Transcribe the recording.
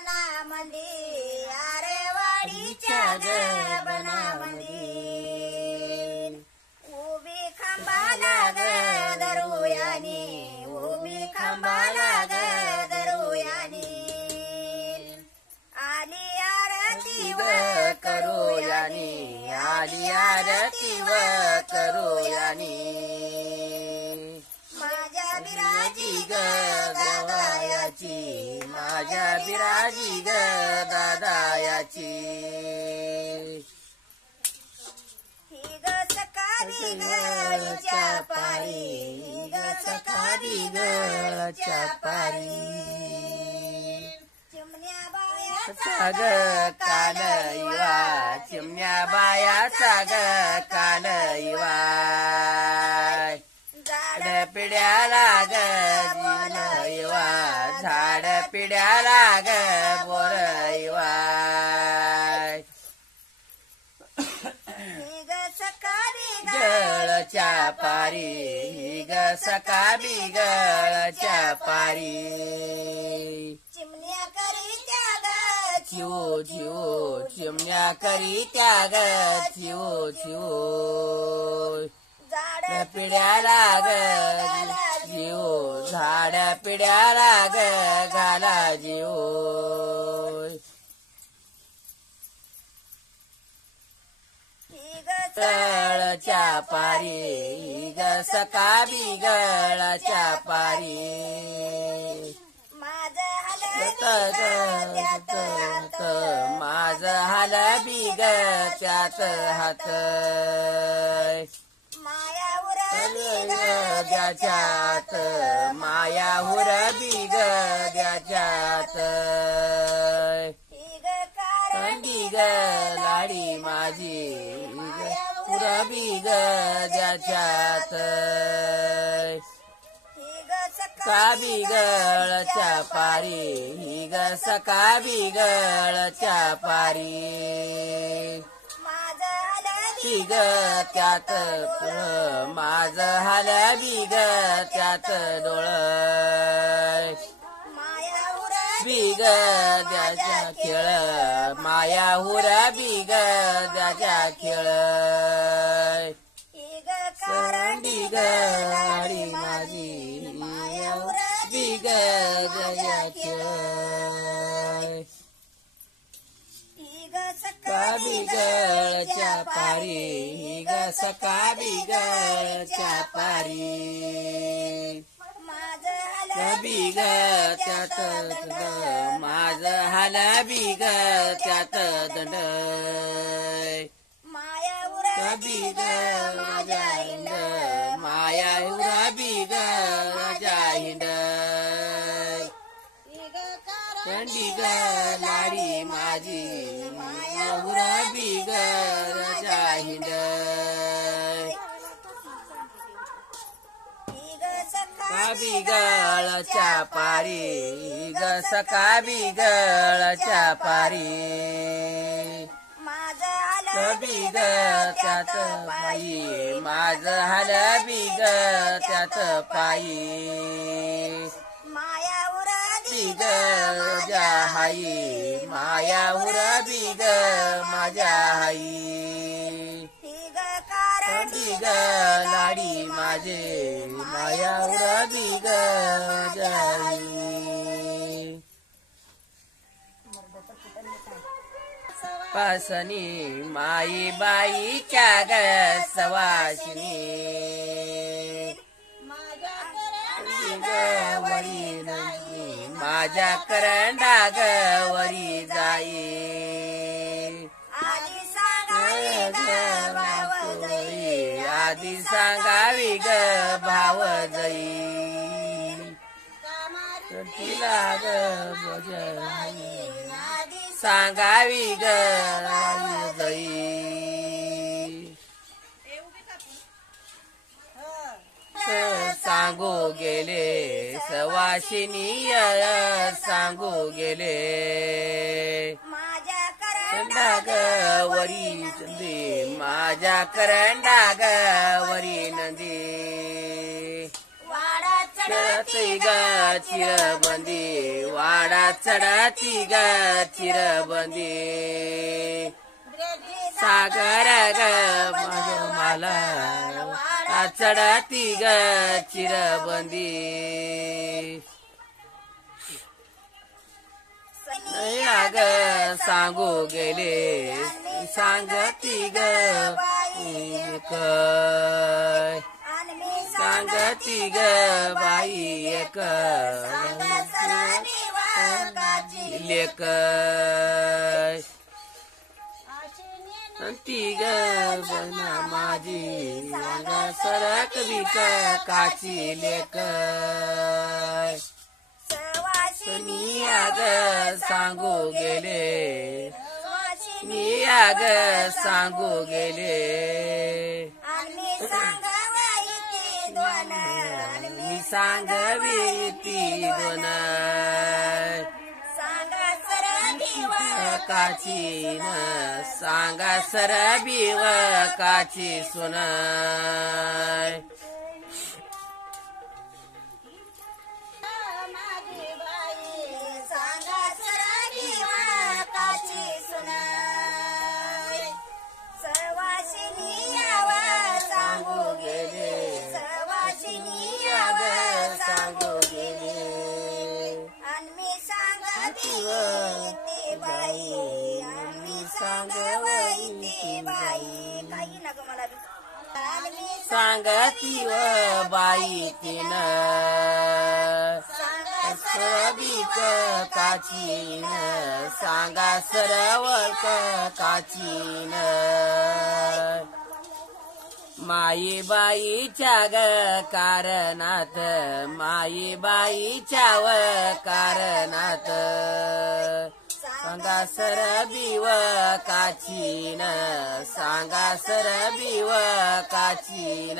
बनामंदी आरेवाडीच्या ग बनामंदी उभी खांबाला ग दरुयानी उभी खांबाला ग दरुयानी आली आरती व करूयानी आली आरती व करूयानी माझ्या बिराजी ग दादायाची माझ्या बिराजी ग दादायाची ही ग सकाळी गळच्या पारी ही ग सकाळी गळच्या पारी चिमण्या बायाचा ग कालईवा चिमण्या बायाचा ग कालईवा झाड पिढ्याला ग बोलईवा झाड पिढ्याला ग बोलईवा ही ग सकाळी गळच्या पारी ही ग सकाळी गळच्या पारी चिमण्या करी त्याग चिव चिव चिमण्या करी त्याग चिव चिव झाड पिढ्याला ग जीव झाड पिढ्याला ग घाला जीव गळच्या पारी ही ग सकाळी गळच्या पारी माझ हाल बिग त्यात हात द्याच्यात माया हुर बिग द्याच्यात थंडी ग लाडी माझी हुर बिग द्याच्यात सकाळी गळच्या पारी ही ग सकाळी गळच्या पारी बिग त्यात माझ हाल बिग त्यात डोळ बिग द्याच्या खेळ माया हुर बिग द्याच्या खेळ करंडी ग लाडी माझी बिग द्याच्या खेळ सकाळी गळच्या पारी ही ग सकाळी गळच्या पारी बिग त्यात माझ हाल बिग त्यात दंड बिग माझ्या हिंड माया हुरा बिग माझ्या हिंड थंडी ग लाडी माझी हुरा बिग राजा हिंड सकाळी गळच्या पारी ग सकाळी गळच्या पारी बिग त्यात पायी माझ हाल बिग त्यात पायी बिग माझ्या हाई माया हुर बिग माझ्या हाई बिग लाडी माझे माया हुर बिग जाई पासनी माई बाईच्या ग सवाशिनी वरी माझ्या करंडा ग वरी जाई आधी सांगावी ग भाव जाई तिला ग सांगावी ग जाई सांगू गेले सवाशिनीय सांगू गेले करंडा ग वरी नंदी माझ्या करंडा ग वरी नंदी चढाती ग चिरबंदी वाडा चढाती ग चिरबंदी सागर ग मला चढाती ग चिरबंदी ग सांगू गेले सांगती ग सांगती ग बाई एक लेक ती ग बना माझी सरक बिक काची लेक ग सांगू गेले मी ग सांगू गेले मी सांगवी ती दोन काची न सांगा सर बिव काची सुन सांगती व बाई तिन सरबिक काचीन सांगा सरवळ काचीन माई बाईच्या ग कारणात माई बाईच्या व कारणात सांगा सरबिव काचीन सांगा सरबिव काचीन